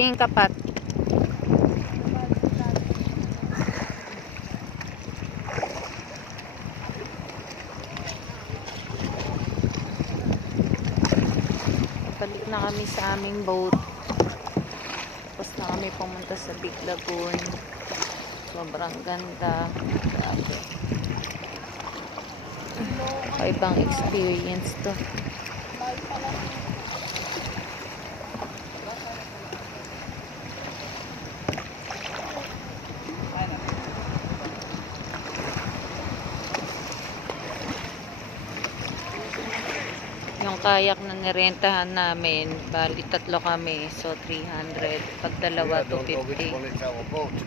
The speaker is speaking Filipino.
Tingin ka, Pat. Balik na kami sa aming boat. Tapos na kami pumunta sa Big Lagoon. Sobrang ganda. Grabe. Kaibang experience to. Kayak na nirentahan namin, bali tatlo kami, so 300. Pag dalawa, Yeah, don't go with 250. bullets our boat.